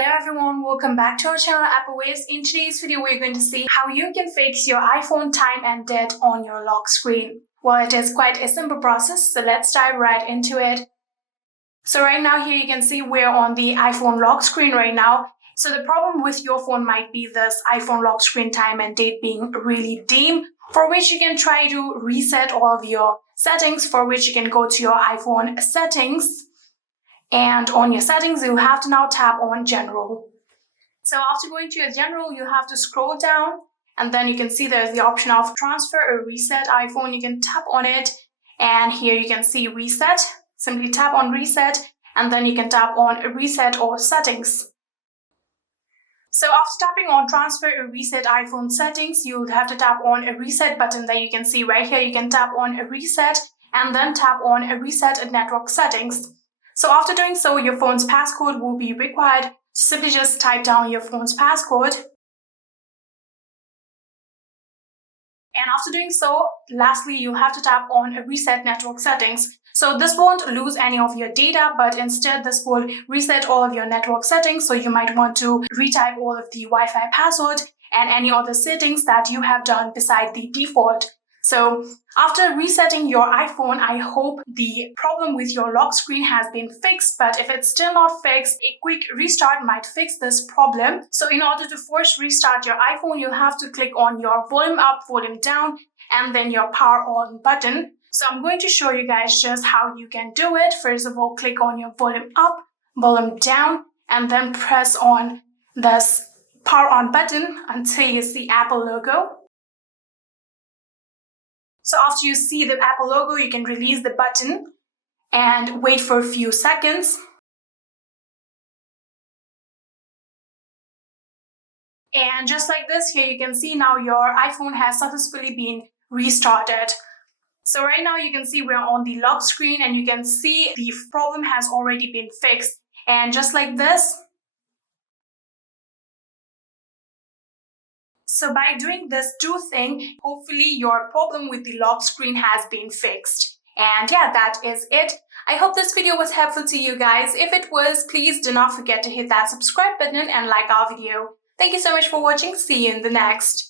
Hello everyone, welcome back to our channel Apple Waves. In today's video, we're going to see how you can fix your iPhone time and date on your lock screen. Well, it is quite a simple process, so let's dive right into it. So right now here you can see we're on the iPhone lock screen right now. So the problem with your phone might be this iPhone lock screen time and date being really dim, for which you can try to reset all of your settings, for which you can go to your iPhone settings. And on your settings, you have to now tap on General. So after going to your General, you have to scroll down and then you can see there's the option of Transfer or Reset iPhone. You can tap on it and here you can see Reset. Simply tap on Reset and then you can tap on Reset or Settings. So after tapping on Transfer or Reset iPhone settings, you'll have to tap on a Reset button that you can see right here. You can tap on a Reset and then tap on a Reset Network Settings. So after doing so, your phone's passcode will be required. Simply just type down your phone's passcode. And after doing so, lastly, you have to tap on a Reset Network Settings. So this won't lose any of your data, but instead this will reset all of your network settings. So you might want to retype all of the Wi-Fi password and any other settings that you have done beside the default. So after resetting your iPhone, I hope the problem with your lock screen has been fixed, but if it's still not fixed, a quick restart might fix this problem. So in order to force restart your iPhone, you'll have to click on your volume up, volume down, and then your power on button. So I'm going to show you guys just how you can do it. First of all, click on your volume up, volume down, and then press on this power on button until you see Apple logo. So after you see the Apple logo, you can release the button and wait for a few seconds. And just like this, here you can see now your iPhone has successfully been restarted. So right now you can see we're on the lock screen and you can see the problem has already been fixed. And just like this. So by doing this thing, hopefully your problem with the lock screen has been fixed. And yeah, that is it. I hope this video was helpful to you guys. If it was, please do not forget to hit that subscribe button and like our video. Thank you so much for watching. See you in the next.